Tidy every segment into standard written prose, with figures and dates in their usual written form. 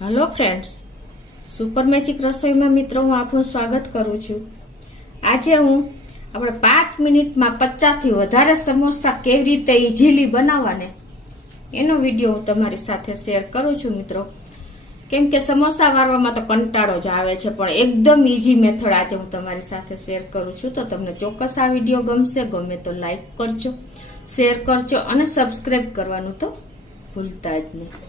Hello friends, super magic રસોઈમાં મિત્રો હું આપનું સ્વાગત કરું છું। આજે હું આપણે 5 મિનિટમાં 50 થી વધારે સમોસા કેવી રીતે ઇઝીલી બનાવવાને એનો વિડીયો હું તમારી સાથે શેર કરું છું મિત્રો। કેમ કે સમોસા વાળવામાં તો કંટાળો જ આવે છે, પણ એકદમ ઇઝી મેથડ આજે હું તમારી સાથે શેર કરું છું। તો તમને ચોક્કસ આ વિડીયો ગમશે, ગમે તો લાઈક કરજો, શેર કરજો અને સબસ્ક્રાઇબ કરવાનું તો ભૂલતા જ નહીં।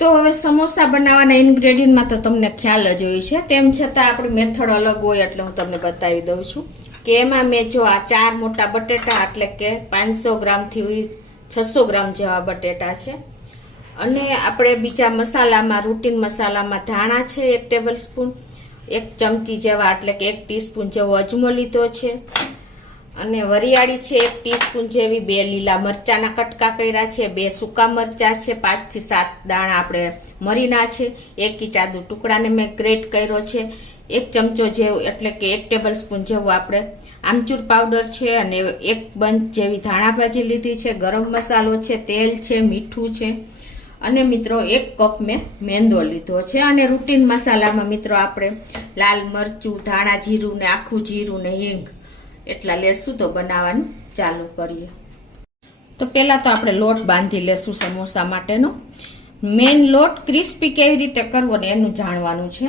તો હવે સમોસા બનાવવાના ઇન્ગ્રેડિયન્ટમાં તો તમને ખ્યાલ જ હોય છે, તેમ છતાં આપણી મેથડ અલગ હોય એટલે હું તમને બતાવી દઉં છું કે એમાં મેં જો આ 4 મોટા બટેટા એટલે કે 500 ગ્રામથી 600 ગ્રામ જેવા બટેટા છે, અને આપણે બીજા મસાલામાં રૂટીન મસાલામાં ધાણા છે 1 ટેબલ સ્પૂન, 1 ચમચી જેવા એટલે કે 1 ટીસ્પૂન જેવો અજમો લીધો છે, અને વરિયાળી છે 1 ટીસ્પૂન જેવી, 2 લીલા મરચાના કટકા કર્યા છે, 2 સૂકા મરચા છે, 5 થી 7 દાણા આપણે મરીના છે, 1 ઇંચ આદુ ટુકડાને મેં ગ્રેટ કર્યો છે, 1 ચમચો જેવું એટલે કે 1 ટેબલ સ્પૂન જેવું આપણે આમચૂર પાવડર છે, અને 1 બંચ જેવી ધાણા ભાજી લીધી છે, ગરમ મસાલો છે, તેલ છે, મીઠું છે, અને મિત્રો 1 કપ મેં મેંદો લીધો છે। અને રૂટીન મસાલામાં મિત્રો આપણે લાલ મરચું, ધાણા જીરું ને આખું જીરું ને હિંગ એટલા લેશું। તો બનાવવાનું ચાલુ કરીએ। તો પહેલા તો આપણે લોટ બાંધી લેશું સમોસા માટેનો। મેઇન લોટ ક્રિસ્પી કેવી રીતે કરવો ને એનું જાણવાનું છે।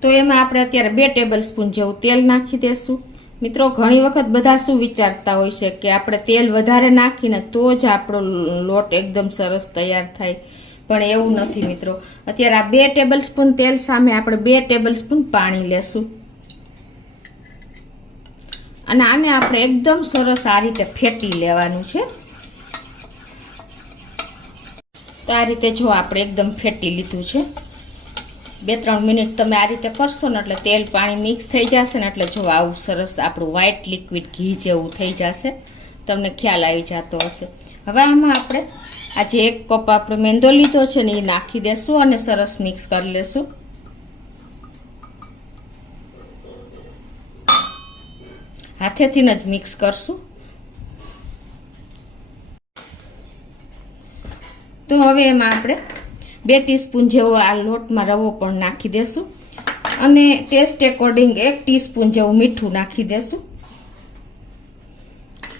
તો એમાં આપણે અત્યારે 2 ટેબલ સ્પૂન જેવું તેલ નાખી દેશું। મિત્રો ઘણી વખત બધા શું વિચારતા હોય છે કે આપણે તેલ વધારે નાખીને તો જ આપણો લોટ એકદમ સરસ તૈયાર થાય, પણ એવું નથી મિત્રો। અત્યારે આ 2 ટેબલ સ્પૂન તેલ સામે આપણે 2 ટેબલ સ્પૂન પાણી લેશું, અને આને આપણે એકદમ સરસ આ રીતે ફેટી લેવાનું છે। તો આ રીતે જો આપણે એકદમ ફેટી લીધું છે। 2-3 મિનિટ તમે આ રીતે કરશો ને એટલે તેલ પાણી મિક્સ થઈ જશે ને એટલે જો આવું સરસ આપણું વ્હાઈટ લિક્વિડ ઘી જેવું થઈ જશે, તમને ખ્યાલ આવી જતો હશે। હવે આમાં આપણે આ જે 1 કપ આપણે મેંદો લીધો છે ને એ નાખી દેશું અને સરસ મિક્સ કરી લેશું। હાથેથી જ મિક્સ કરશું। તો હવે એમાં આપણે 2 ટીસ્પૂન જેવો આ લોટમાં રવો પણ નાખી દેશું, અને ટેસ્ટ એકોર્ડિંગ 1 ટીસ્પૂન જેવું મીઠું નાખી દેશું,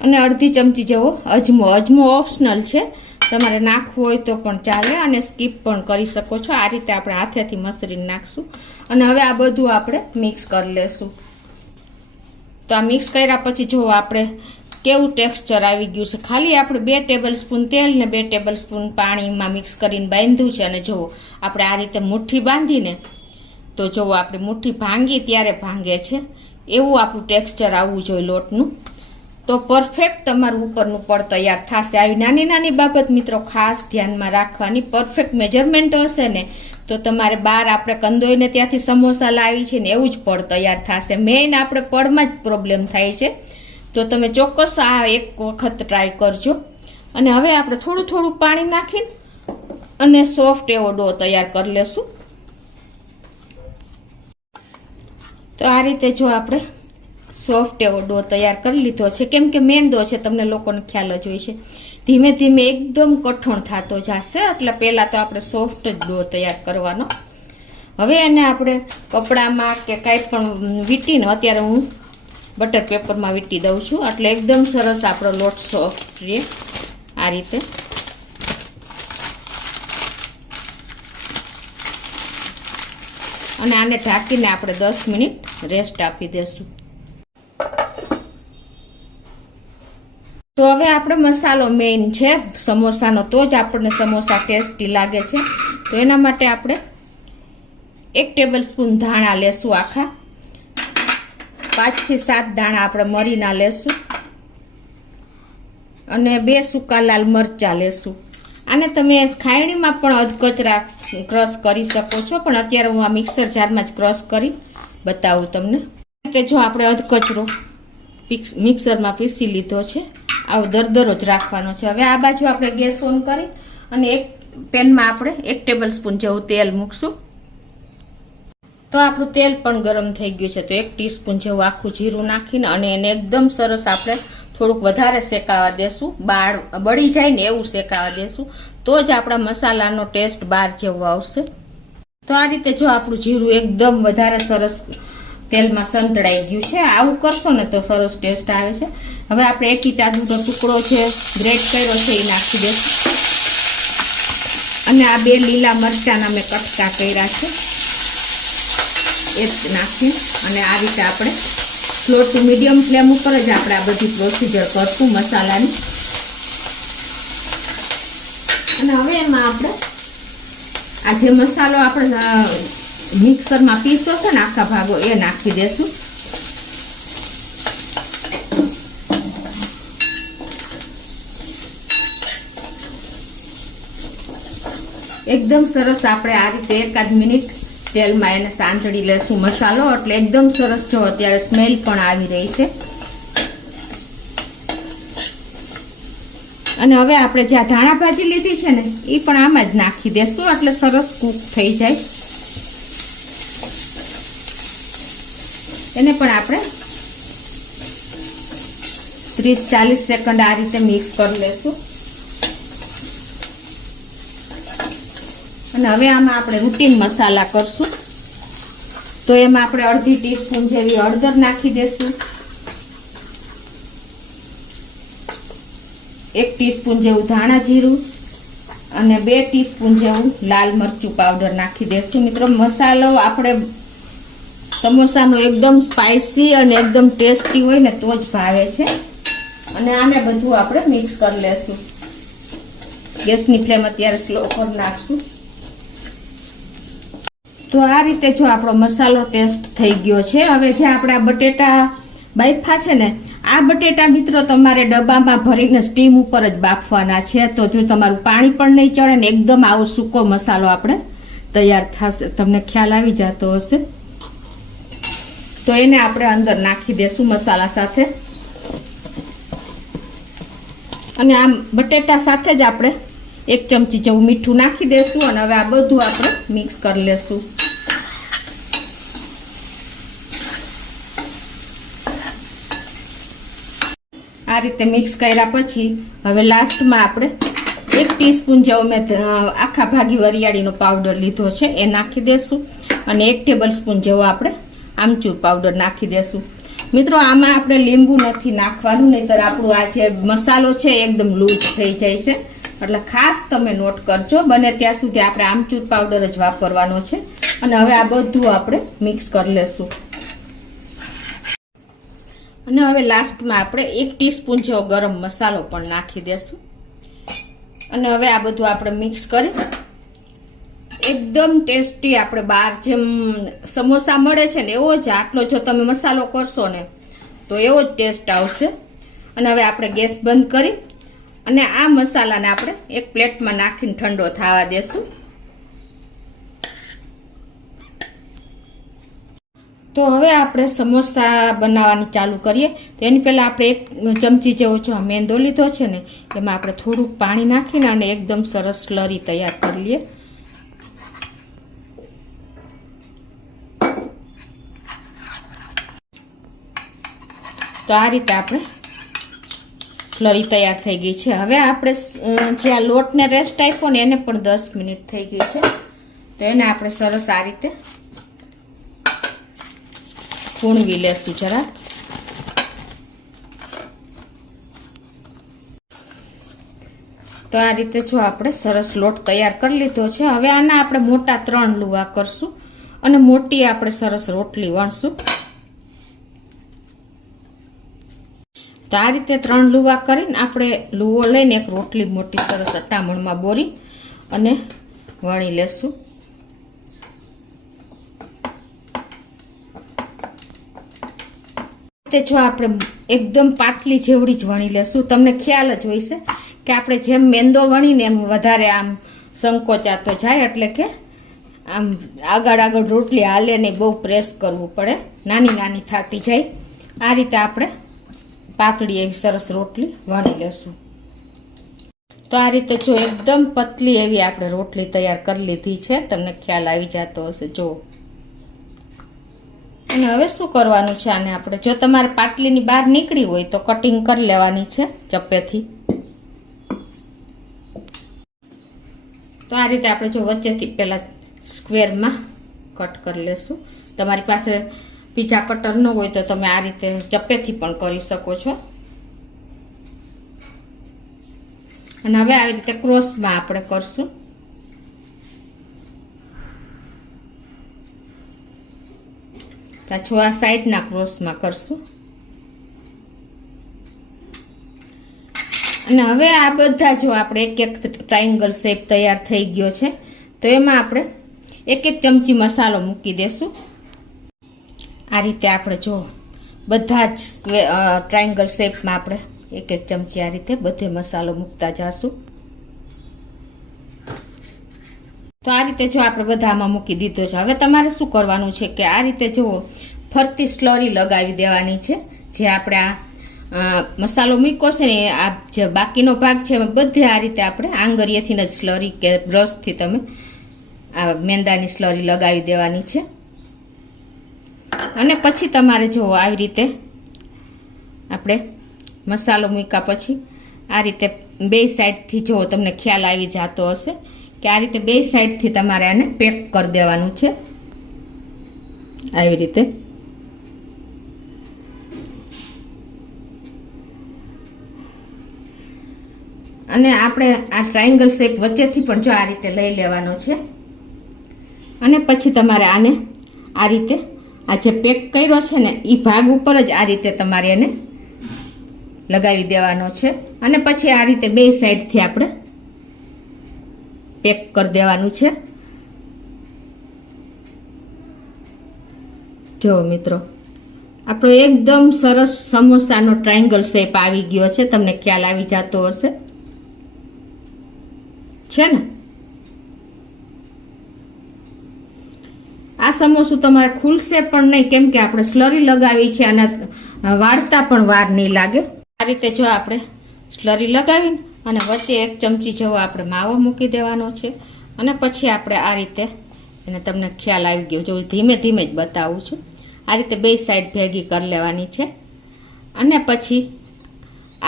અને અડધી ચમચી જેવો અજમો ઓપ્શનલ છે, તમારે નાખવું હોય તો પણ ચાલે અને સ્કીપ પણ કરી શકો છો। આ રીતે આપણે હાથેથી મસળીને નાખશું, અને હવે આ બધું આપણે મિક્સ કરી લેશું। તો આ મિક્સ કર્યા પછી જો આપણે કેવું ટેક્સચર આવી ગયું છે। ખાલી આપણે 2 ટેબલ સ્પૂન તેલ ને 2 ટેબલ સ્પૂન પાણીમાં મિક્સ કરીને બાંધ્યું છે, અને જુઓ આપણે આ રીતે મુઠ્ઠી બાંધીને તો જુઓ આપણે મુઠ્ઠી ભાંગી ત્યારે ભાંગે છે એવું આપણું ટેક્સચર આવવું જોઈએ લોટનું, તો પરફેક્ટ તમારું ઉપરનું પડ તૈયાર થશે। આવી નાની નાની બાબત મિત્રો ખાસ ધ્યાનમાં રાખવાની। પરફેક્ટ મેજરમેન્ટ હશે ને તો તમારે બહાર આપણે કંદોઈને ત્યાંથી સમોસા લાવી છે ને એવું જ પડ તૈયાર થશે। મેઇન આપણે પડમાં જ પ્રોબ્લેમ થાય છે, તો તમે ચોક્કસ આ એક વખત ટ્રાય કરજો। અને હવે આપણે થોડું થોડું પાણી નાખીને અને સોફ્ટ એવો ડો તૈયાર કરી લેશું। તો આ રીતે જો આપણે સોફ્ટ એવો ડો તૈયાર કરી લીધો છે, કેમ કે મેંદો છે તમને લોકોને ખ્યાલ જ હોય છે, ધીમે ધીમે એકદમ કઠણ થતો જશે, એટલે પહેલાં તો આપણે સોફ્ટ જ ડો તૈયાર કરવાનો। હવે એને આપણે કપડામાં કે કાંઈ પણ વીંટીને, અત્યારે હું બટર પેપરમાં વીંટી દઉં છું એટલે એકદમ સરસ આપણો લોટ સોફ્ટ રહે આ રીતે। અને આને ઢાંકીને આપણે 10 મિનિટ રેસ્ટ આપી દેશું। તો હવે આપણે મસાલો મેઇન છે સમોસાનો, તો જ આપણને સમોસા ટેસ્ટી લાગે છે। તો એના માટે આપણે 1 ટેબલ સ્પૂન ધાણા લેશું આખા, 5 થી 7 દાણા આપણે મરીના લેશું, અને 2 સૂકા લાલ મરચા લેશું। આને તમે ખાયણીમાં પણ અધકચરા ક્રશ કરી શકો છો, પણ અત્યારે હું આ મિક્સર જારમાં જ ક્રશ કરી બતાવું તમને કે જો આપણે અધકચરો મિક્સરમાં પીસી લીધો છે, આવો દરદરો જ રાખવાનો છે। હવે આ બાજુ આપણે ગેસ ઓન કરી અને એક પેનમાં આપણે 1 ટેબલ સ્પૂન જેવું તેલ મૂકશું। તો આપણું તેલ પણ ગરમ થઈ ગયું છે, તો 1 ટીસ્પૂન જેવું આખું જીરું નાખીને અને એને એકદમ સરસ આપણે થોડુંક વધારે શેકાવા દેશું, બળી જાય ને એવું શેકાવા દેશું। તો જ આપણા મસાલાનો ટેસ્ટ બહાર જેવો આવશે. તો આ રીતે જો આપણું જીરું એકદમ વધારે સરસ તેલમાં સંતળાઈ ગયું છે. આવું કરશો ને તો સરસ ટેસ્ટ આવે છે. હવે આપણે એક ઇંચ આદુનો ટુકડો છે ગ્રેટ કર્યો છે એ નાખી દઈશું. અને આ 2 લીલા મરચાંના મેં કટકા કર્યા છે એ નાખી અને આ રીતે આપણે સ્લો ટુ મીડિયમ ફ્લેમ ઉપર જ આપણે આ બધી પ્રોસિજર કરશું મસાલાની. અને હવે એમાં આપણે આ જે મસાલો આપણે મિક્સરમાં પીસો છે ને આખા ભાગો એ નાખી દેશું. એકદમ સરસ આપણે આ રીતે 1 મિનિટ તેલમાં એને સાંતળી લેશું મસાલો, એટલે એકદમ સરસ જો અત્યારે સ્મેલ પણ આવી રહી છે. અને હવે આપણે જે ધાણા ભાજી લીધી છે ને એ પણ આમાં જ નાખી દેશું એટલે સરસ કૂક થઈ જાય. એને પણ આપણે 30-40 સેકન્ડ આ રીતે મિક્સ કરી લેશું. અને હવે આમાં આપણે રૂટીન મસાલા કરશું. તો એમાં આપણે 1/2 ટીસ્પૂન જેવી હળદર નાખી દેશું, 1 ટીસ્પૂન જેવું ધાણા જીરું અને 2 ટીસ્પૂન જેવું લાલ મરચું પાવડર નાખી દેશું. મિત્રો મસાલો આપણે સમોસાનો એકદમ સ્પાઇસી અને એકદમ ટેસ્ટી હોય ને તો જ ભાવે છે. અને આને બધું આપણે મિક્સ કરી લેશું. ગેસની ફ્લેમ અત્યારે સ્લો કરી નાખશું. તો આ રીતે જો આપણો મસાલો ટેસ્ટ થઈ ગયો છે. હવે જે આપણે આ બટેટા બાફા છે ને આ બટેટા મિત્રો તમારે ડબ્બામાં ભરીને સ્ટીમ ઉપર જ બાફવાના છે. તો જો તમારું પાણી પણ નહીં ચડે ને એકદમ આવો સૂકો મસાલો આપણે તૈયાર થશે. તમને ખ્યાલ આવી જતો હશે. તો એને આપણે અંદર નાખી દેશું મસાલા સાથે. અને આ બટેટા સાથે જ આપણે 1 ચમચી જેવું મીઠું નાખી દેશું. અને હવે આ બધું આપણે મિક્સ કરી લેશું. આ રીતે મિક્સ કર્યા પછી હવે લાસ્ટમાં આપણે 1 ટીસ્પૂન જેવો મેં આખા ભાગી વરિયાળીનો પાવડર લીધો છે એ નાખી દેશું. અને 1 ટેબલ સ્પૂન જેવો આપણે આમચૂર પાવડર નાખી દેશું. મિત્રો આમાં આપણે લીંબુ નથી નાખવાનું, નહીંતર આપણું આ જે મસાલો છે એકદમ લૂઝ થઈ જાય છે. એટલે ખાસ તમે નોટ કરજો. બને ત્યાં સુધી આપણે આમચૂર પાવડર જ વાપરવાનો છે. અને હવે આ બધું આપણે મિક્સ કરી લેશું. અને હવે લાસ્ટમાં આપણે 1 ટીસ્પૂન જેવો ગરમ મસાલો પણ નાખી દેશું. અને હવે આ બધું આપણે મિક્સ કરી એકદમ ટેસ્ટી આપણે બહાર જેમ સમોસા મળે છે ને એવો જ આટલો જો તમે મસાલો કરશો ને તો એવો જ ટેસ્ટ આવશે. અને હવે આપણે ગેસ બંધ કરી અને આ મસાલાને આપણે એક પ્લેટમાં નાખીને ઠંડો થવા દેશું. તો હવે આપણે સમોસા બનાવવાની ચાલુ કરીએ. તો એની પહેલાં આપણે 1 ચમચી જેવો જો મેંદો લીધો છે ને એમાં આપણે થોડુંક પાણી નાખીને અને એકદમ સરસ સ્લરી તૈયાર કરી લઈએ. તો આ રીતે આપણે સ્લરી તૈયાર થઈ ગઈ છે. હવે આપણે જે આ લોટને રેસ્ટ આપ્યો ને એને પણ 10 મિનિટ થઈ ગઈ છે. તો એને આપણે સરસ આ રીતે કૂણવી લેશું જરા. તો આ રીતે જો આપણે સરસ લોટ તૈયાર કરી લીધો છે. હવે આના આપણે મોટા 3 લુવા કરશું અને મોટી આપણે સરસ રોટલી વણશું. તો આ રીતે 3 લુવા કરીને આપણે લુવો લઈને એક રોટલી મોટી સરસ અટામણમાં બોરી અને વણી લેશું. જો આપણે એકદમ પાટલી જેવડી જ વણી લેશું. તમને ખ્યાલ જ હોય છે કે આપણે જેમ મેંદો વણીને એમ વધારે આમ સંકોચાતો જાય, એટલે કે આમ આગળ રોટલી હાલે નહીં, બહુ પ્રેસ કરવું પડે, નાની નાની થતી જાય. આ રીતે આપણે પાતળી એવી સરસ રોટલી વણી લેશું. તો આ રીતે જો એકદમ પતલી એવી આપણે રોટલી તૈયાર કરી લીધી છે. તમને ખ્યાલ આવી જતો હશે. જો અને હવે શું કરવાનું છે, આને આપણે જો તમારે પાટલીની બહાર નીકળી હોય તો કટિંગ કરી લેવાની છે ચપ્પેથી. તો આ રીતે આપણે જો વચ્ચેથી પહેલા સ્ક્વેરમાં કટ કરી લેશું. તમારી પાસે પીઝા કટર ન હોય તો તમે આ રીતે ચપ્પેથી પણ કરી શકો છો. અને હવે આવી રીતે ક્રોસમાં આપણે કરશું. પાછું આ સાઈડના ક્રોસમાં કરશું. અને હવે આ બધા જો આપણે એક એક ટ્રાયંગલ શેપ તૈયાર થઈ ગયો છે, તો એમાં આપણે એક એક ચમચી મસાલો મૂકી દેશું. આ રીતે આપણે જો બધા જ ટ્રાયંગલ શેપમાં આપણે એક એક ચમચી આ રીતે બધે મસાલો મૂકતા જાશું. તો આ રીતે જો આપણે બધામાં મૂકી દીધો છે. હવે તમારે શું કરવાનું છે કે આ રીતે જો ફરતી સ્લરી લગાવી દેવાની છે. જે આપણે આ મસાલો મૂક્યો છે ને આ જે બાકીનો ભાગ છે બધે આ રીતે આપણે આંગળીએથી જ સ્લરી કે બ્રશથી તમે આ મેંદાની સ્લરી લગાવી દેવાની છે. અને પછી તમારે જો આવી રીતે આપણે મસાલો મૂક્યા પછી આ રીતે બે સાઈડથી જો તમને ખ્યાલ આવી જતો હશે કે આ રીતે બે સાઈડથી તમારે આને પેક કરી દેવાનું છે આવી રીતે. અને આપણે આ ટ્રાયંગલ શેપ વચ્ચેથી પણ જો આ રીતે લઈ લેવાનો છે. અને પછી તમારે આને આ રીતે આ જે પેક કર્યો છે ને એ ભાગ ઉપર જ આ રીતે તમારે એને લગાવી દેવાનો છે. અને પછી આ રીતે બે સાઈડથી આપણે પેક કરી દેવાનું છે. જો મિત્રો આપણો એકદમ સરસ સમોસાનો ટ્રાયંગલ શેપ આવી ગયો છે. તમને ખ્યાલ આવી જતો હશે છે ને. આ સમોસું તમારે ખુલશે પણ નહીં, કેમ કે આપણે સ્લરી લગાવી છે અને વાળતા પણ વાર નહીં લાગે. આ રીતે જો આપણે સ્લરી લગાવીને અને વચ્ચે એક ચમચી જેવો આપણે માવો મૂકી દેવાનો છે. અને પછી આપણે આ રીતે એને તમને ખ્યાલ આવી ગયો જો ધીમે ધીમે જ બતાવું છું. આ રીતે બે સાઈડ ભેગી કરી લેવાની છે. અને પછી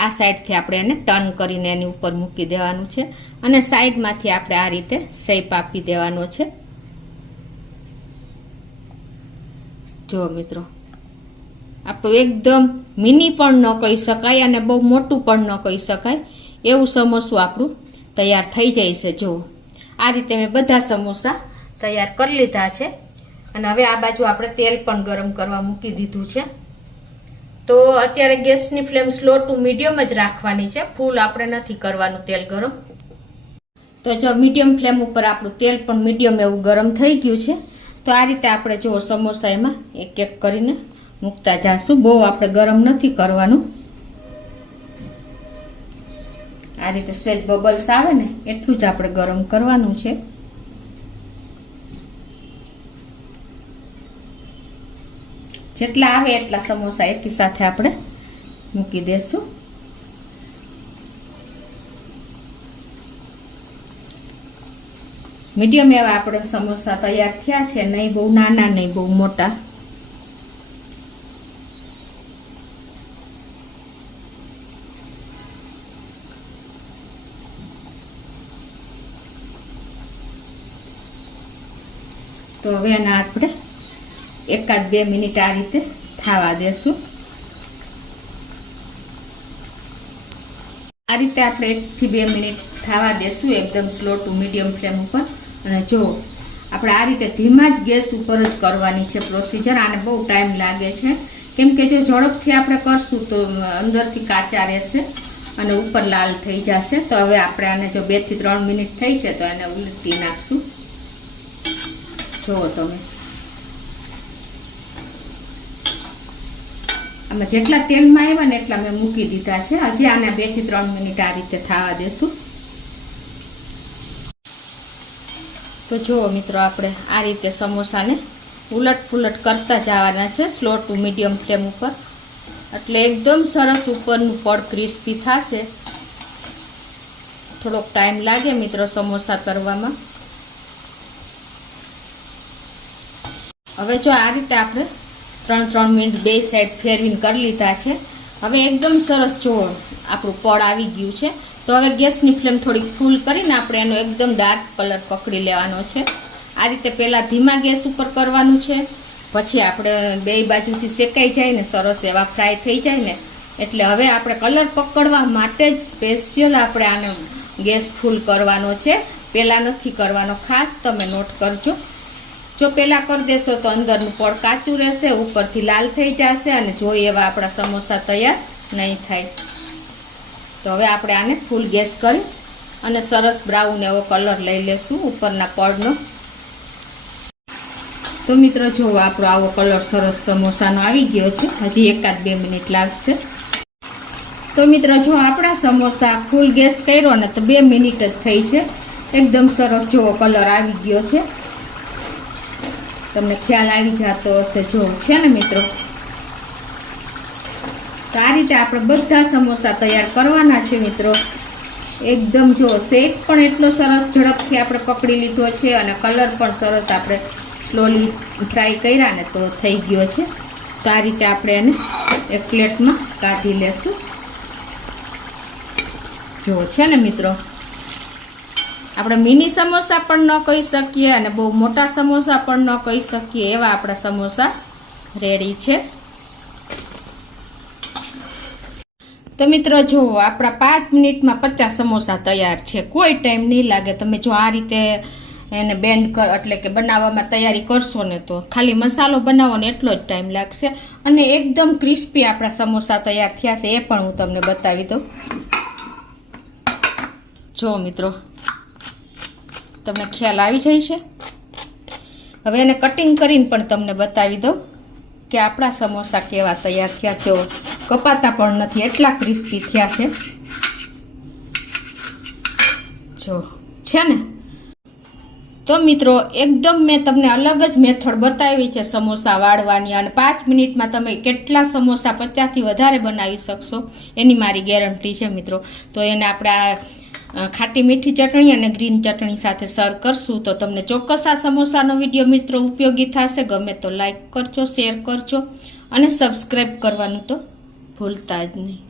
આ સાઈડથી આપણે એને ટર્ન કરીને એની ઉપર મૂકી દેવાનું છે. અને સાઈડમાંથી આપણે આ રીતે શેપ આપી દેવાનો છે. જો મિત્રો આપણું એકદમ મિની પણ ન કહી શકાય અને બહુ મોટું પણ ન કહી શકાય એવું સમોસું આપણું તૈયાર થઈ જાય છે. જુઓ આ રીતે મેં બધા સમોસા તૈયાર કરી લીધા છે. અને હવે આ બાજુ આપણે તેલ પણ ગરમ કરવા મૂકી દીધું છે. તો અત્યારે ગેસની ફ્લેમ સ્લો ટુ મીડિયમ જ રાખવાની છે, ફૂલ આપણે નથી કરવાનું તેલ ગરમ. તો જો મીડિયમ ફ્લેમ ઉપર આપણું તેલ પણ મીડિયમ એવું ગરમ થઈ ગયું છે. તો આ રીતે આપણે જો સમોસા એમાં એક એક કરીને મૂકતા જાશું. બહુ આપણે ગરમ નથી કરવાનું. આ રીતે સહેજ બબલ્સ આવે ને એટલું જ આપણે ગરમ કરવાનું છે. જેટલા આવે એટલા સમોસા એકી સાથે આપણે મૂકી દેશું. મીડિયમ એવા આપણે સમોસા તૈયાર થયા છે, નહીં બહુ નાના નહીં બહુ મોટા. તો હવે એના આપણે એકાદ 2 મિનિટ આ રીતે થાવા દેશું. આ રીતે આપણે 1 થી 2 મિનિટ થાવા દેશું એકદમ સ્લો ટુ મીડિયમ ફ્લેમ ઉપર. અને જો આપણે આ રીતે ધીમા જ ગેસ ઉપર જ કરવાની છે પ્રોસીજર. આને બહુ ટાઈમ લાગે છે, કેમ કે જો ઝડપથી આપણે કરશું તો અંદરથી કાચા રહેશે અને ઉપર લાલ થઈ જશે. તો હવે આપણે આને જો 2 થી 3 મિનિટ થઈ છે તો એને ઉલટી નાખશું. જુઓ તમે આમાં જેટલા તેલમાં આવ્યા ને એટલા મેં મૂકી દીધા છે. હજી આને 2 થી 3 મિનિટ આ રીતે થવા દેશું. તો જુઓ મિત્રો આપણે આ રીતે સમોસાને ઉલટ પુલટ કરતા જવાના છે સ્લો ટુ મીડિયમ ફ્લેમ ઉપર. એટલે એકદમ સરસ ઉપરનું પડ ક્રિસ્પી થશે. થોડોક ટાઈમ લાગે મિત્રો સમોસા કરવામાં. હવે જો આ રીતે આપણે 3 મિનિટ બે સાઈડ ફેરવીને કરી લીધા છે. હવે એકદમ સરસ જો આપણું પડ આવી ગયું છે. તો હવે ગેસની ફ્લેમ થોડીક ફૂલ કરીને આપણે એનો એકદમ ડાર્ક કલર પકડી લેવાનો છે. આ રીતે પહેલાં ધીમા ગેસ ઉપર કરવાનું છે, પછી આપણે બે બાજુથી શેકાઈ જાય ને સરસ એવા ફ્રાય થઈ જાય ને એટલે હવે આપણે કલર પકડવા માટે જ સ્પેશિયલ આપણે આને ગેસ ફૂલ કરવાનો છે, પહેલાં નથી કરવાનો. ખાસ તમે નોટ કરજો. જો પહેલાં કરી દેશો તો અંદરનું પડ કાચું રહેશે, ઉપરથી લાલ થઈ જશે અને જોઈએ એવા આપણા સમોસા તૈયાર નહીં થાય. તો હવે આપણે આને ફૂલ ગેસ કરી અને સરસ બ્રાઉન એવો કલર લઈ લેશું ઉપરના પડનો. તો મિત્રો જુઓ આપણો આવો કલર સરસ સમોસાનો આવી ગયો છે. હજી 1-2 મિનિટ લાગશે. તો મિત્રો જો આપણા સમોસા ફૂલ ગેસ કર્યો ને તો 2 મિનિટ જ થઈ છે. એકદમ સરસ જેવો કલર આવી ગયો છે. તમને ખ્યાલ આવી જતો હશે. જો છે ને મિત્રો, તો આ રીતે આપણે બધા સમોસા તૈયાર કરવાના છે મિત્રો. એકદમ જો શેક પણ એટલો સરસ ઝડપથી આપણે પકડી લીધો છે અને કલર પણ સરસ આપણે સ્લોલી ફ્રાય કર્યા ને તો થઈ ગયો છે. તો આ રીતે આપણે એને એક પ્લેટમાં કાઢી લેશું. જો છે ને મિત્રો, આપણે મિની સમોસા પણ ન કહી શકીએ અને બહુ મોટા સમોસા પણ ન કહી શકીએ એવા આપણા સમોસા રેડી છે. તો મિત્રો જુઓ આપણા 5 મિનિટમાં 50 સમોસા તૈયાર છે. કોઈ ટાઈમ નહીં લાગે. તમે જો આ રીતે એને બેન્ડ કર એટલે કે બનાવવામાં તૈયારી કરશો ને તો ખાલી મસાલો બનાવો ને એટલો જ ટાઈમ લાગશે. અને એકદમ ક્રિસ્પી આપણા સમોસા તૈયાર થયા છે એ પણ હું તમને બતાવી દઉં. જો મિત્રો, તમને ખ્યાલ આવી જાય છે. હવે એને કટિંગ કરીને પણ તમને બતાવી દઉં કે આપણા સમોસા કેવા તૈયાર થયા. જો કપાતા પણ નથી, એટલા ક્રિસ્પી થયા છે. જો છે ને. તો મિત્રો એકદમ મેં તમને અલગ જ મેથડ બતાવી છે સમોસા વાળવાની, અને 5 મિનિટમાં તમે કેટલા સમોસા 50થી વધારે બનાવી શકશો એની મારી ગેરંટી છે મિત્રો. તો એને આપણે ખાટી મીઠી ચટણી અને ગ્રીન ચટણી સાથે સર્વ કરશું તો તમને ચોક્કસ આ સમોસાનો વિડીયો મિત્રો ઉપયોગી થશે. ગમે તો લાઈક કરજો, શેર કરજો અને સબસ્ક્રાઈબ કરવાનું તો ભૂલતા જ નહીં.